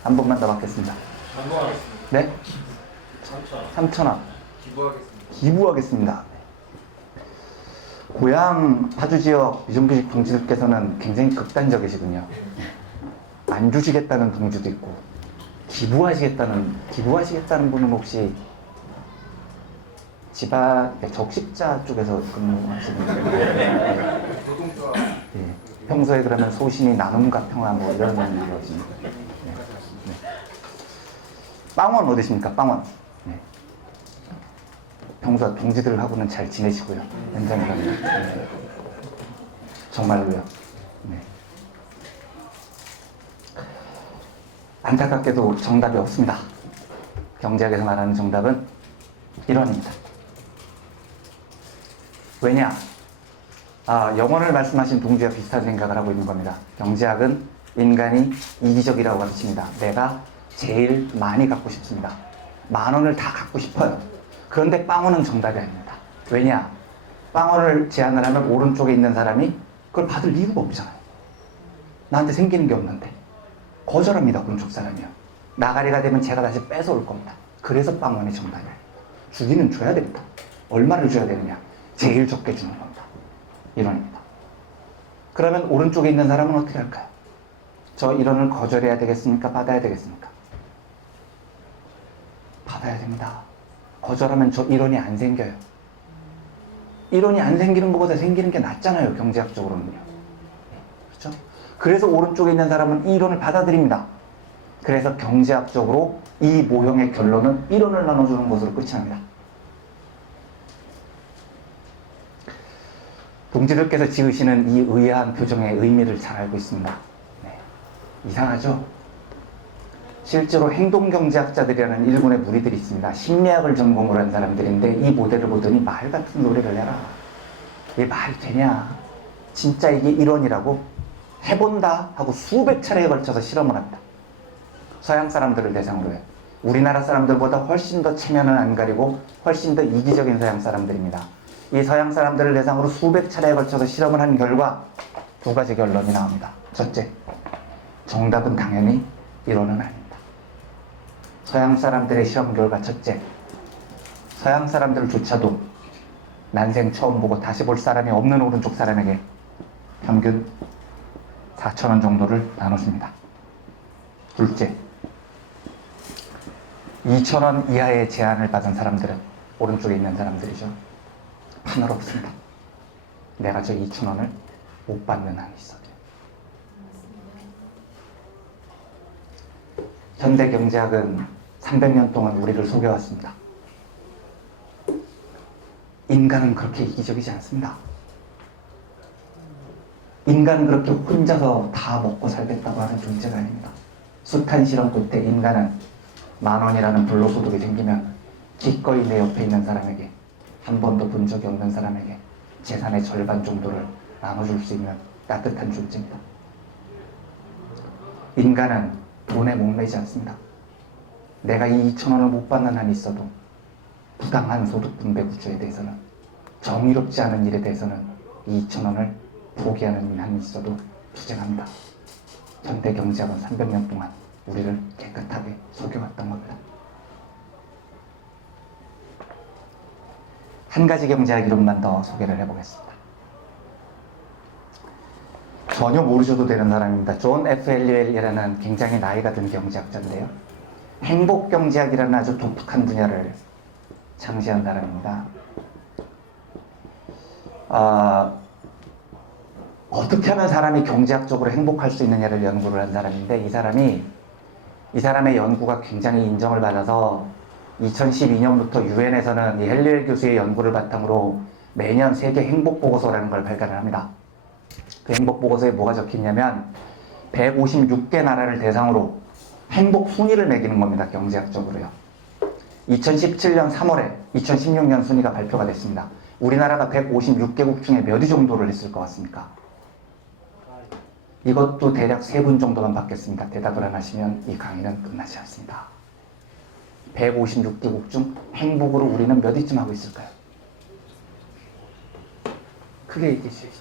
한 번만 더 받겠습니다. 기부하겠습니다. 네? 3,000원. 3,000원. 기부하겠습니다. 기부하겠습니다. 고향 파주지역 유정부식 동지들께서는 굉장히 극단적이시군요. 안 주시겠다는 동지도 있고 기부하시겠다는 분은 혹시 집안 적십자 쪽에서 근무하시는 분인가요? 노동조합. 예. 평소에 그러면 소신이 나눔과 평화 뭐 이런 일이십니까? 네. 네. 빵원 어디십니까? 빵원. 네. 평소 동지들하고는 잘 지내시고요. 현장에서는. 네. 정말로요. 네. 안타깝게도 정답이 없습니다. 경제학에서 말하는 정답은 1원입니다. 왜냐? 영어를 말씀하신 동지와 비슷한 생각을 하고 있는 겁니다. 경제학은 인간이 이기적이라고 가르칩니다. 내가 제일 많이 갖고 싶습니다. 10,000원을 다 갖고 싶어요. 그런데 빵원은 정답이 아닙니다. 왜냐? 빵원을 제안을 하면 오른쪽에 있는 사람이 그걸 받을 이유가 없잖아요. 나한테 생기는 게 없는데. 거절합니다. 오른쪽 사람이요. 나가리가 되면 제가 다시 뺏어올 겁니다. 그래서 빵원이 정답이에요. 주기는 줘야 됩니다. 얼마를 줘야 되느냐? 제일 적게 주는 겁니다. 1원입니다. 그러면 오른쪽에 있는 사람은 어떻게 할까요? 저 1원을 거절해야 되겠습니까? 받아야 되겠습니까? 받아야 됩니다. 거절하면 저 1원이 안 생겨요. 1원이 안 생기는 것보다 생기는 게 낫잖아요. 경제학적으로는요. 그렇죠? 그래서 오른쪽에 있는 사람은 1원을 받아들입니다. 그래서 경제학적으로 이 모형의 결론은 1원을 나눠주는 것으로 끝이 납니다. 동지들께서 지으시는 이 의아한 표정의 의미를 잘 알고 있습니다. 네. 이상하죠? 실제로 행동경제학자들이라는 일본의 무리들이 있습니다. 심리학을 전공으로 한 사람들인데 이 모델을 보더니 말 같은 노래를 해라. 이게 말이 되냐? 진짜 이게 1원이라고? 해본다 하고 수백 차례에 걸쳐서 실험을 합니다. 서양 사람들을 대상으로 해요. 우리나라 사람들보다 훨씬 더 체면을 안 가리고 훨씬 더 이기적인 서양 사람들입니다. 이 서양 사람들을 대상으로 수백 차례에 걸쳐서 실험을 한 결과 두 가지 결론이 나옵니다. 첫째, 정답은 당연히 1호는 아닙니다. 서양 사람들의 실험 결과 첫째, 서양 사람들조차도 난생 처음 보고 다시 볼 사람이 없는 오른쪽 사람에게 평균 4,000원 정도를 나눠줍니다. 둘째, 2,000원 이하의 제한을 받은 사람들은 오른쪽에 있는 사람들이죠. 하늘 없습니다. 내가 저 2,000원을 못 받는 한이 있어요. 현대 경제학은 300년 동안 우리를 속여왔습니다. 인간은 그렇게 이기적이지 않습니다. 인간은 그렇게 혼자서 다 먹고 살겠다고 하는 존재가 아닙니다. 숱한 실험 끝에 인간은 10,000원이라는 불로소득이 생기면 기꺼이 내 옆에 있는 사람에게, 한 번도 본 적이 없는 사람에게 재산의 절반 정도를 나눠줄 수 있는 따뜻한 존재입니다. 인간은 돈에 목매지 않습니다. 내가 이 2,000원을 못 받는 한이 있어도 부당한 소득 분배 구조에 대해서는, 정의롭지 않은 일에 대해서는 이 2,000원을 포기하는 한이 있어도 투쟁합니다. 현대 경제학은 300년 동안 우리를 깨끗하게 속여왔던 겁니다. 한 가지 경제학 이론만 더 소개를 해보겠습니다. 전혀 모르셔도 되는 사람입니다. 존 F. 엘리웰이라는 굉장히 나이가 든 경제학자인데요. 행복 경제학이라는 아주 독특한 분야를 창시한 사람입니다. 어떻게 하면 사람이 경제학적으로 행복할 수 있느냐를 연구를 한 사람인데, 이 사람의 연구가 굉장히 인정을 받아서 2012년부터 유엔에서는 이 헬리웰 교수의 연구를 바탕으로 매년 세계 행복 보고서라는 걸 발간을 합니다. 그 행복 보고서에 뭐가 적혀있냐면 156개 나라를 대상으로 행복 순위를 매기는 겁니다. 경제학적으로요. 2017년 3월에 2016년 순위가 발표가 됐습니다. 우리나라가 156개국 중에 몇 위 정도를 했을 것 같습니까? 이것도 대략 3분 정도만 받겠습니다. 대답을 안 하시면 이 강의는 끝나지 않습니다. 156개국 중 행복으로 우리는 몇 위쯤 하고 있을까요? 크게 얘기해주세요.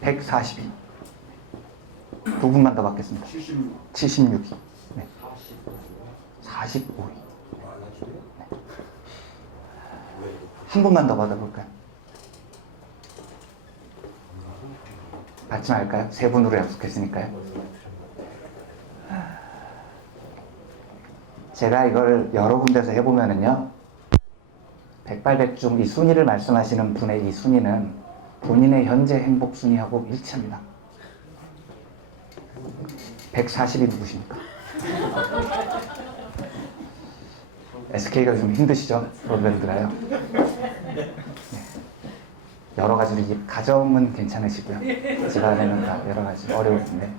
142. 9분만 더 받겠습니다. 76위. 네. 45위. 네. 한 번만 더 받아볼까요? 받지 말까요? 3분으로 약속했으니까요. 제가 이걸 여러 군데서 해보면은요, 백발백중 이 순위를 말씀하시는 분의 이 순위는 본인의 현재 행복 순위하고 일치합니다. 140이 누구십니까? SK가 좀 힘드시죠? 브로드밴드가요. 네. 여러 가지로 이 가정은 괜찮으시고요. 집안에는 다 여러 가지 어려운데,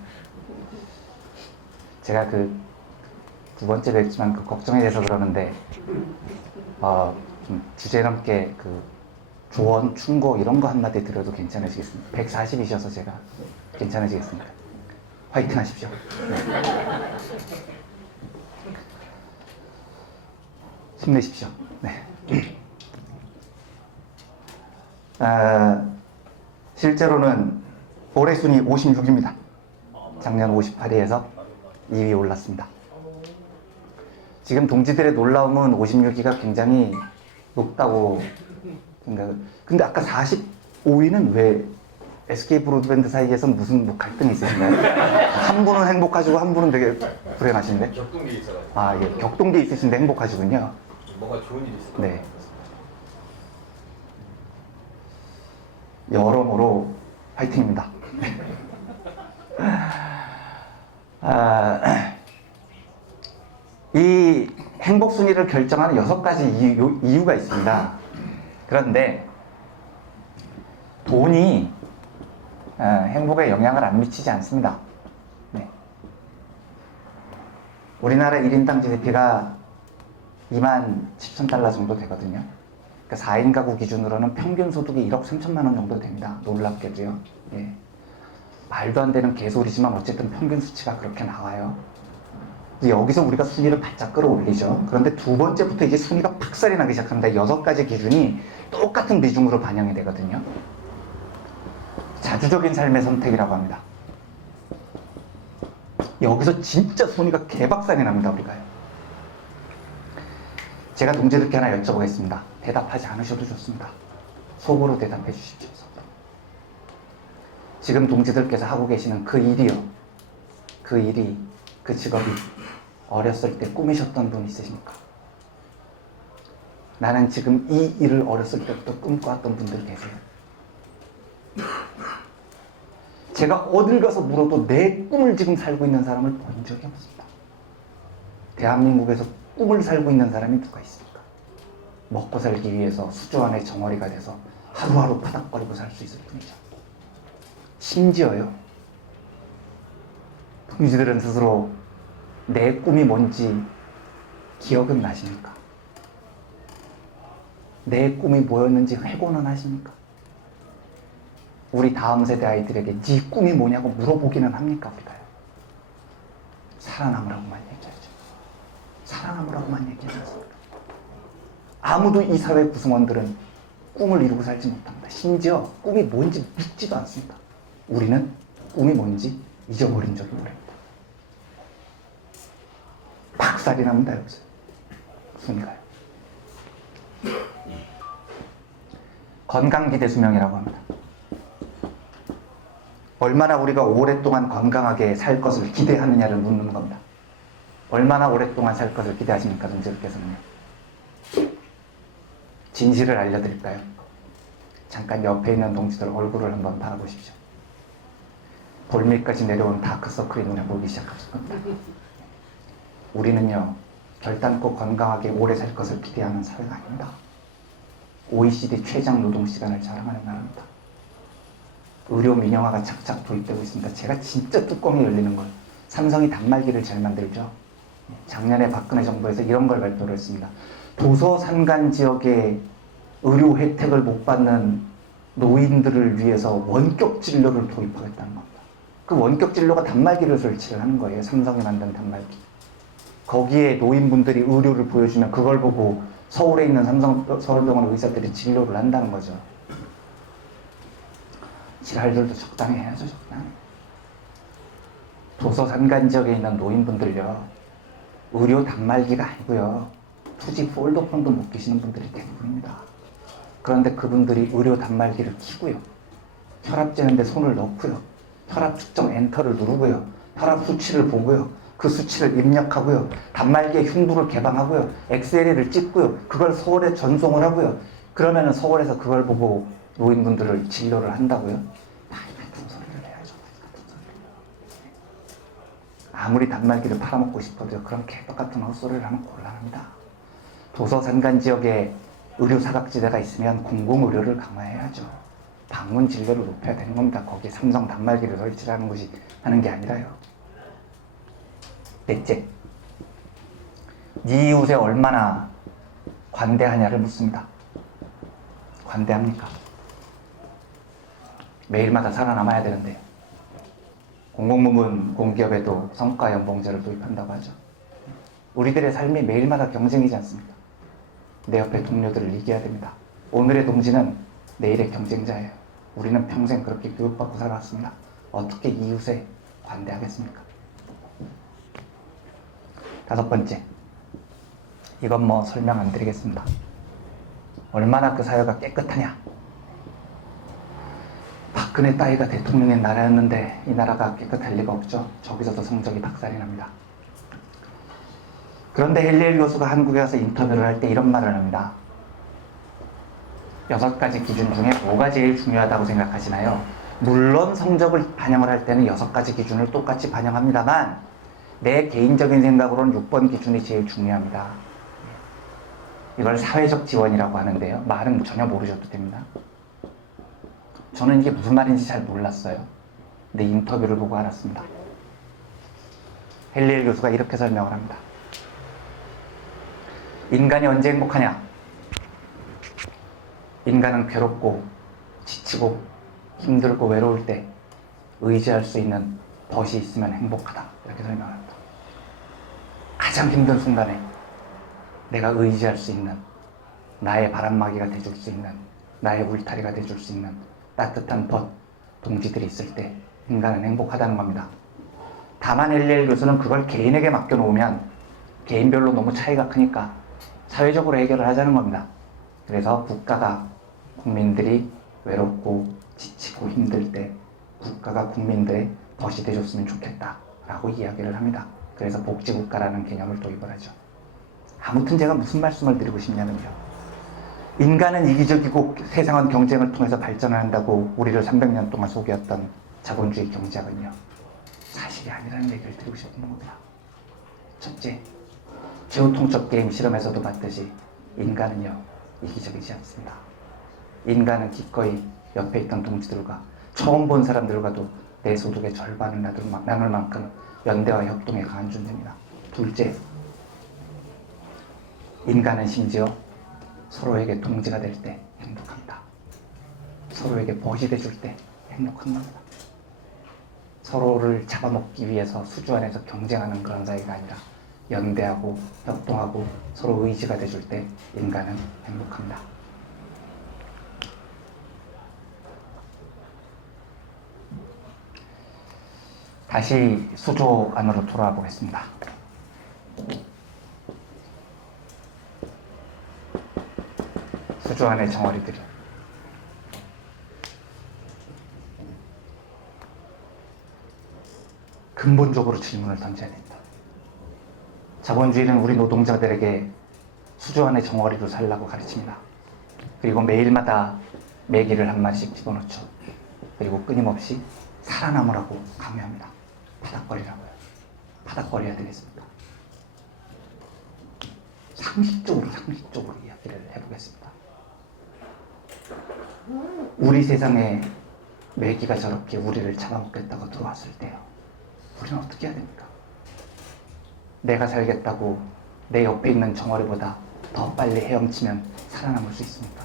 제가 그 두 번째 뵙지만 그 걱정이 돼서 그러는데, 좀 주제넘게 그 조언, 충고 이런 거 한마디 드려도 괜찮으시겠습니까? 140이셔서 제가 괜찮으시겠습니까? 화이팅 하십시오. 네. 힘내십시오. 네. 실제로는 올해 순위 56입니다. 작년 58위에서 2위 올랐습니다. 지금 동지들의 놀라움은 56위가 굉장히 높다고 생각을. 근데 아까 45위는 왜 SK 브로드밴드 사이에서 무슨 뭐 갈등이 있으신가요? 한 분은 행복하시고 한 분은 되게 불행하신데? 격동기 있어가지고. 아, 예. 격동기 있으신데 행복하시군요. 뭔가 좋은 일이 있을 네. 여러모로 화이팅입니다. 이 행복 순위를 결정하는 6가지 이유가 있습니다. 그런데 돈이 행복에 영향을 안 미치지 않습니다. 네. 우리나라 1인당 GDP가 27,000달러 정도 되거든요. 그러니까 4인 가구 기준으로는 평균 소득이 1억 3천만 원 정도 됩니다. 놀랍게도요. 예. 말도 안 되는 개소리지만 어쨌든 평균 수치가 그렇게 나와요. 이제 여기서 우리가 순위를 바짝 끌어올리죠. 그런데 두 번째부터 이제 순위가 팍살이 나기 시작합니다. 6가지 기준이 똑같은 비중으로 반영이 되거든요. 자주적인 삶의 선택이라고 합니다. 여기서 진짜 순위가 개박살이 납니다, 우리가요. 제가 동지들께 하나 여쭤보겠습니다. 대답하지 않으셔도 좋습니다. 속으로 대답해 주십시오. 속으로. 지금 동지들께서 하고 계시는 그 일이요. 그 일이, 그 직업이 어렸을 때 꿈이셨던 분 있으십니까? 나는 지금 이 일을 어렸을 때부터 꿈꿔왔던 분들 계세요? 제가 어딜 가서 물어도 내 꿈을 지금 살고 있는 사람을 본 적이 없습니다. 대한민국에서 꿈을 살고 있는 사람이 누가 있습니까? 먹고 살기 위해서 수조 안에 정어리가 돼서 하루하루 파닥거리고 살 수 있을 뿐이죠. 심지어요, 동지들은 스스로 내 꿈이 뭔지 기억은 나십니까? 내 꿈이 뭐였는지 회고는 하십니까? 우리 다음 세대 아이들에게 네 꿈이 뭐냐고 물어보기는 합니까? 우리가요? 살아남으라고만 얘기하죠. 살아남으라고만 얘기하지 않습니까? 아무도 이 사회 구성원들은 꿈을 이루고 살지 못합니다. 심지어 꿈이 뭔지 묻지도 않습니다. 우리는 꿈이 뭔지 잊어버린 적이 오래입니다. 박살이 납니다, 여기서. 순위가요. 건강기대 수명이라고 합니다. 얼마나 우리가 오랫동안 건강하게 살 것을 기대하느냐를 묻는 겁니다. 얼마나 오랫동안 살 것을 기대하십니까, 동지들께서는요? 진실을 알려드릴까요? 잠깐 옆에 있는 동지들 얼굴을 한번 바라보십시오. 볼밑까지 내려온 다크서클이 눈에 보이기 시작하실 겁니다. 우리는요, 결단코 건강하게 오래 살 것을 기대하는 사회가 아닙니다. OECD 최장 노동시간을 자랑하는 나라입니다. 의료 민영화가 착착 도입되고 있습니다. 제가 진짜 뚜껑이 열리는 걸, 삼성이 단말기를 잘 만들죠. 작년에 박근혜 정부에서 이런 걸 발표를 했습니다. 도서 산간 지역에 의료 혜택을 못 받는 노인들을 위해서 원격 진료를 도입하겠다는 겁니다. 그 원격 진료가 단말기를 설치를 하는 거예요. 삼성이 만든 단말기. 거기에 노인분들이 의료를 보여주면 그걸 보고 서울에 있는 서울병원 의사들이 진료를 한다는 거죠. 지랄들도 적당히 해야죠, 적당히. 도서 산간 지역에 있는 노인분들요, 의료 단말기가 아니고요, 투지 폴더폰도 못 끼시는 분들이 대부분입니다. 그런데 그분들이 의료 단말기를 켜고요, 혈압 재는데 손을 넣고요, 혈압 측정 엔터를 누르고요, 혈압 수치를 보고요, 그 수치를 입력하고요, 단말기에 흉부를 개방하고요, 엑스레이를 찍고요, 그걸 서울에 전송을 하고요. 그러면은 서울에서 그걸 보고 노인분들을 진료를 한다고요? 같은 소리를 해야죠. 같은 소리를. 아무리 단말기를 팔아먹고 싶어도요, 그런 개떡같은 헛소리를 하면 곤란합니다. 도서 산간 지역에 의료 사각지대가 있으면 공공의료를 강화해야죠. 방문 진료를 높여야 되는 겁니다. 거기에 삼성 단말기를 설치하는 것이 하는 게 아니라요. 넷째, 네 이웃에 얼마나 관대하냐를 묻습니다. 관대합니까? 매일마다 살아남아야 되는데요. 공공부문 공기업에도 성과연봉제를 도입한다고 하죠. 우리들의 삶이 매일마다 경쟁이지 않습니까? 내 옆에 동료들을 이겨야 됩니다. 오늘의 동지는 내일의 경쟁자예요. 우리는 평생 그렇게 교육받고 살아왔습니다. 어떻게 이웃에 관대하겠습니까? 다섯 번째, 이건 뭐 설명 안 드리겠습니다. 얼마나 그 사회가 깨끗하냐. 박근혜 따위가 대통령의 나라였는데 이 나라가 깨끗할 리가 없죠. 저기서도 성적이 박살이 납니다. 그런데 헬리엘 교수가 한국에 와서 인터뷰를 할 때 이런 말을 합니다. 6가지 기준 중에 뭐가 제일 중요하다고 생각하시나요? 물론 성적을 반영을 할 때는 6가지 기준을 똑같이 반영합니다만 내 개인적인 생각으로는 6번 기준이 제일 중요합니다. 이걸 사회적 지원이라고 하는데요. 말은 전혀 모르셔도 됩니다. 저는 이게 무슨 말인지 잘 몰랐어요. 근데 인터뷰를 보고 알았습니다. 헬리엘 교수가 이렇게 설명을 합니다. 인간이 언제 행복하냐? 인간은 괴롭고 지치고 힘들고 외로울 때 의지할 수 있는 벗이 있으면 행복하다. 이렇게 설명합니다. 가장 힘든 순간에 내가 의지할 수 있는, 나의 바람막이가 돼줄 수 있는, 나의 울타리가 돼줄 수 있는 따뜻한 동지들이 있을 때 인간은 행복하다는 겁니다. 다만 엘리엘 교수는 그걸 개인에게 맡겨놓으면 개인별로 너무 차이가 크니까 사회적으로 해결을 하자는 겁니다. 그래서 국가가 국민들이 외롭고 지치고 힘들 때 국가가 국민들의 덫이 돼줬으면 좋겠다라고 이야기를 합니다. 그래서 복지국가라는 개념을 도입을 하죠. 아무튼 제가 무슨 말씀을 드리고 싶냐면요. 인간은 이기적이고 세상은 경쟁을 통해서 발전을 한다고 우리를 300년 동안 속였던 자본주의 경제학은요. 사실이 아니라는 얘기를 드리고 싶은 겁니다. 첫째, 제호통첩 게임 실험에서도 봤듯이 인간은요. 이기적이지 않습니다. 인간은 기꺼이 옆에 있던 동지들과 처음 본 사람들과도 내 소득의 절반을 나눌 만큼 연대와 협동에 강한 존재입니다. 둘째, 인간은 심지어 서로에게 동지가 될 때 행복합니다. 서로에게 벗이 돼줄 때 행복한 겁니다. 서로를 잡아먹기 위해서 수주 안에서 경쟁하는 그런 사이가 아니라 연대하고 협동하고 서로 의지가 돼줄 때 인간은 행복합니다. 다시 수조 안으로 돌아와 보겠습니다. 수조 안의 정어리들이 근본적으로 질문을 던져야 됩니다. 자본주의는 우리 노동자들에게 수조 안의 정어리로 살라고 가르칩니다. 그리고 매일마다 메기를 한 마리씩 집어넣죠. 그리고 끊임없이 살아남으라고 강요합니다. 바닥거리라고요. 바닥거려야 되겠습니까? 상식적으로 이야기를 해보겠습니다. 우리 세상에 메기가 저렇게 우리를 잡아먹겠다고 들어왔을 때요. 우리는 어떻게 해야 됩니까? 내가 살겠다고 내 옆에 있는 정어리보다 더 빨리 헤엄치면 살아남을 수 있습니까?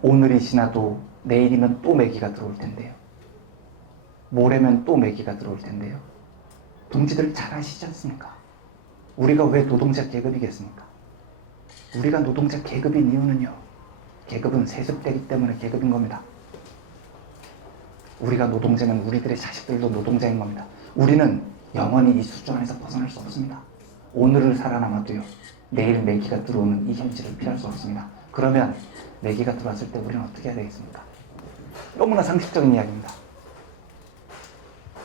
오늘이 지나도 내일이면 또 메기가 들어올 텐데요. 모레면 또 메기가 들어올 텐데요. 동지들 잘 아시지 않습니까? 우리가 왜 노동자 계급이겠습니까? 우리가 노동자 계급인 이유는요. 계급은 세습되기 때문에 계급인 겁니다. 우리가 노동자면 우리들의 자식들도 노동자인 겁니다. 우리는 영원히 이 수준 안에서 벗어날 수 없습니다. 오늘을 살아남아도요. 내일 메기가 들어오는 이 현실을 피할 수 없습니다. 그러면 메기가 들어왔을 때 우리는 어떻게 해야 되겠습니까? 너무나 상식적인 이야기입니다.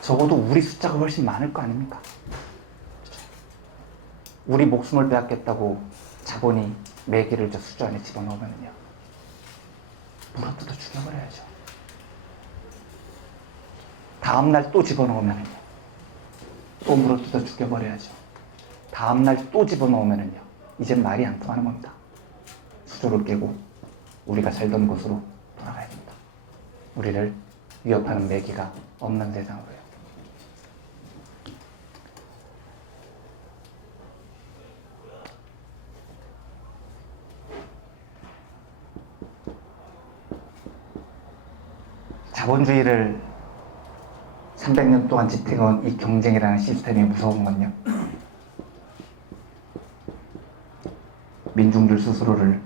적어도 우리 숫자가 훨씬 많을 거 아닙니까? 우리 목숨을 빼앗겠다고 자본이 메기를 저 수조 안에 집어넣으면요. 물어뜯어 죽여버려야죠. 다음날 또 집어넣으면요. 또 물어뜯어 죽여버려야죠. 다음날 또 집어넣으면요. 이젠 말이 안 통하는 겁니다. 수조를 깨고 우리가 살던 곳으로 돌아가야 됩니다. 우리를 위협하는 메기가 없는 세상으로요. 자본주의를 300년 동안 지탱해온 이 경쟁이라는 시스템이 무서운 건요. 민중들 스스로를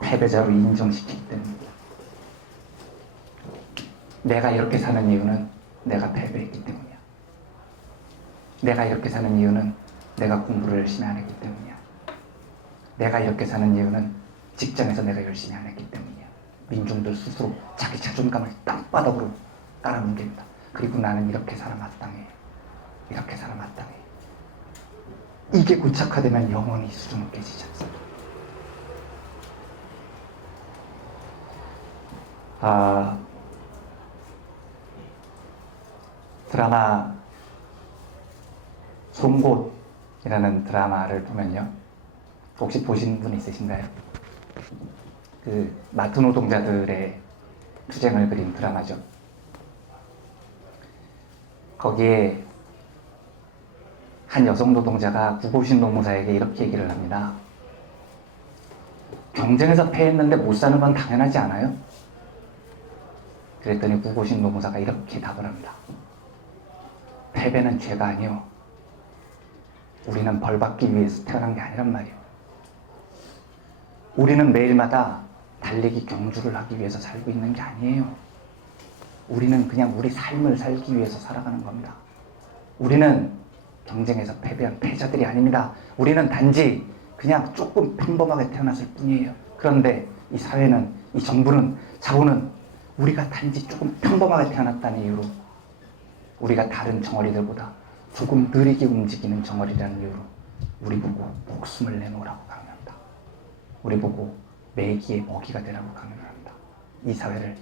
패배자로 인정시키기 때문입니다. 내가 이렇게 사는 이유는 내가 패배했기 때문이야. 내가 이렇게 사는 이유는 내가 공부를 열심히 안 했기 때문이야. 내가 이렇게 사는 이유는 직장에서 내가 열심히 안 했기 때문이야. 민중들 스스로 자기 자존감을 땅바닥으로 깔아뭉갭니다. 그리고 나는 이렇게 살아 마땅해. 이렇게 살아 마땅해. 이게 고착화되면 영원히 수준은 깨지지 않습니다. 드라마 송곳이라는 드라마를 보면요. 혹시 보신 분 있으신가요? 그 마트 노동자들의 투쟁을 그린 드라마죠. 거기에 한 여성 노동자가 구고신 노무사에게 이렇게 얘기를 합니다. 경쟁에서 패했는데 못 사는 건 당연하지 않아요? 그랬더니 구고신 노무사가 이렇게 답을 합니다. 패배는 죄가 아니오. 우리는 벌받기 위해서 태어난 게 아니란 말이오. 우리는 매일마다 달리기 경주를 하기 위해서 살고 있는 게 아니에요. 우리는 그냥 우리 삶을 살기 위해서 살아가는 겁니다. 우리는 경쟁에서 패배한 패자들이 아닙니다. 우리는 단지 그냥 조금 평범하게 태어났을 뿐이에요. 그런데 이 사회는, 이 정부는, 사고는 우리가 단지 조금 평범하게 태어났다는 이유로 우리가 다른 정어리들보다 조금 느리게 움직이는 정어리라는 이유로 우리 보고 목숨을 내놓으라고 강요합니다. 우리 보고 매기의 먹이가 되라고 강요를 합니다. 이 사회를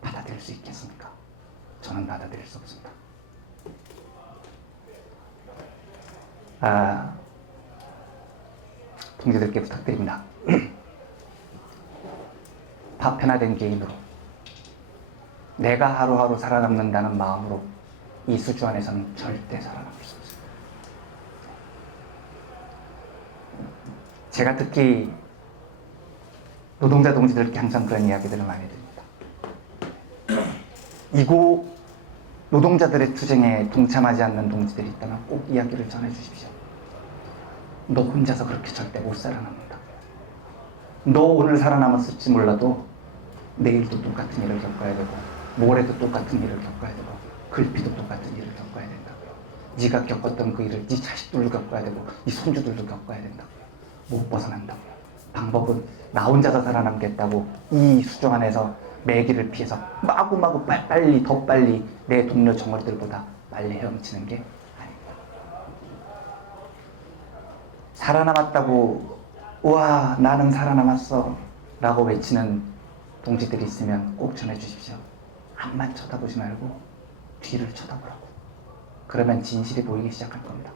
받아들일 수 있겠습니까? 저는 받아들일 수 없습니다. 동지들께 부탁드립니다. 파편화된 개인으로 내가 하루하루 살아남는다는 마음으로 이 수주 안에서는 절대 살아남을 수 없습니다. 제가 특히 노동자 동지들께 항상 그런 이야기들을 많이 드립니다. 이곳 노동자들의 투쟁에 동참하지 않는 동지들이 있다면 꼭 이야기를 전해주십시오. 너 혼자서 그렇게 절대 못 살아남는다. 너 오늘 살아남았을지 몰라도 내일도 똑같은 일을 겪어야 되고 모레도 똑같은 일을 겪어야 되고 글피도 똑같은 일을 겪어야 된다고요. 네가 겪었던 그 일을 네 자식들도 겪어야 되고 네 손주들도 겪어야 된다고요. 못 벗어난다고요. 방법은 나 혼자서 살아남겠다고 이 수정 안에서 매기를 피해서 마구마구 빨리 더 빨리 내 동료 정어리들보다 빨리 헤엄치는 게 아닙니다. 살아남았다고 우와 나는 살아남았어 라고 외치는 동지들이 있으면 꼭 전해주십시오. 앞만 쳐다보지 말고 뒤를 쳐다보라고. 그러면 진실이 보이기 시작할 겁니다.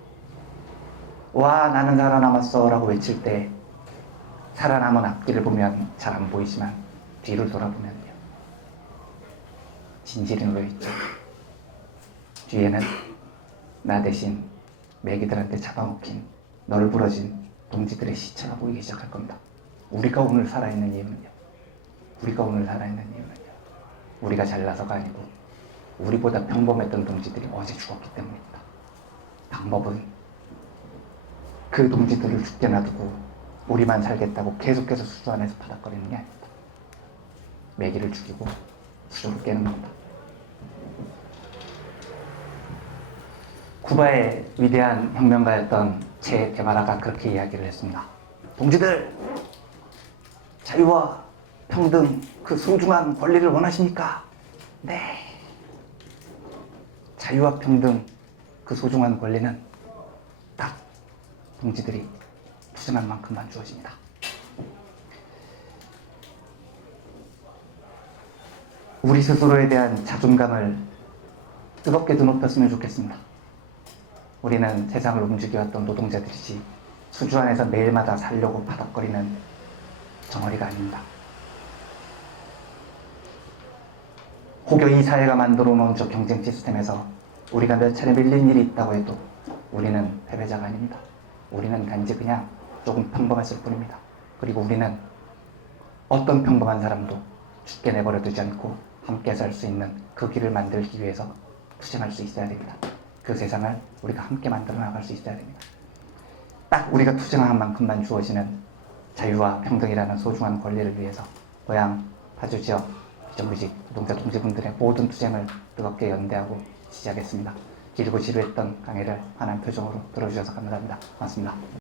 와 나는 살아남았어 라고 외칠 때 살아남은 앞뒤를 보면 잘 안 보이지만 뒤를 돌아보면요 진실이 놓여있죠. 뒤에는 나 대신 매기들한테 잡아먹힌 널브러진 동지들의 시체가 보이기 시작할 겁니다. 우리가 오늘 살아있는 이유는요. 우리가 잘나서가 아니고 우리보다 평범했던 동지들이 어제 죽었기 때문입니다. 방법은 그 동지들을 죽게 놔두고 우리만 살겠다고 계속해서 수조 안에서 바닥거리는 게 아닙니다. 매기를 죽이고 수조를 깨는 겁니다. 쿠바의 위대한 혁명가였던 체 게바라가 그렇게 이야기를 했습니다. 동지들, 자유와 평등, 그 소중한 권리를 원하십니까? 네. 자유와 평등, 그 소중한 권리는 딱 동지들이 투쟁한 만큼만 주어집니다. 우리 스스로에 대한 자존감을 뜨겁게 드높였으면 좋겠습니다. 우리는 세상을 움직여왔던 노동자들이지 수주 안에서 매일마다 살려고 바닥거리는 정어리가 아닙니다. 혹여 이 사회가 만들어 놓은 저 경쟁 시스템에서 우리가 몇 차례 밀린 일이 있다고 해도 우리는 패배자가 아닙니다. 우리는 단지 그냥 조금 평범했을 뿐입니다. 그리고 우리는 어떤 평범한 사람도 죽게 내버려 두지 않고 함께 살 수 있는 그 길을 만들기 위해서 투쟁할 수 있어야 됩니다. 그 세상을 우리가 함께 만들어 나갈 수 있어야 됩니다. 딱 우리가 투쟁한 만큼만 주어지는 자유와 평등이라는 소중한 권리를 위해서 고향, 파주 지역, 비정규직, 노동자 동지분들의 모든 투쟁을 뜨겁게 연대하고 지지하겠습니다. 길고 지루했던 강의를 환한 표정으로 들어주셔서 감사합니다. 고맙습니다.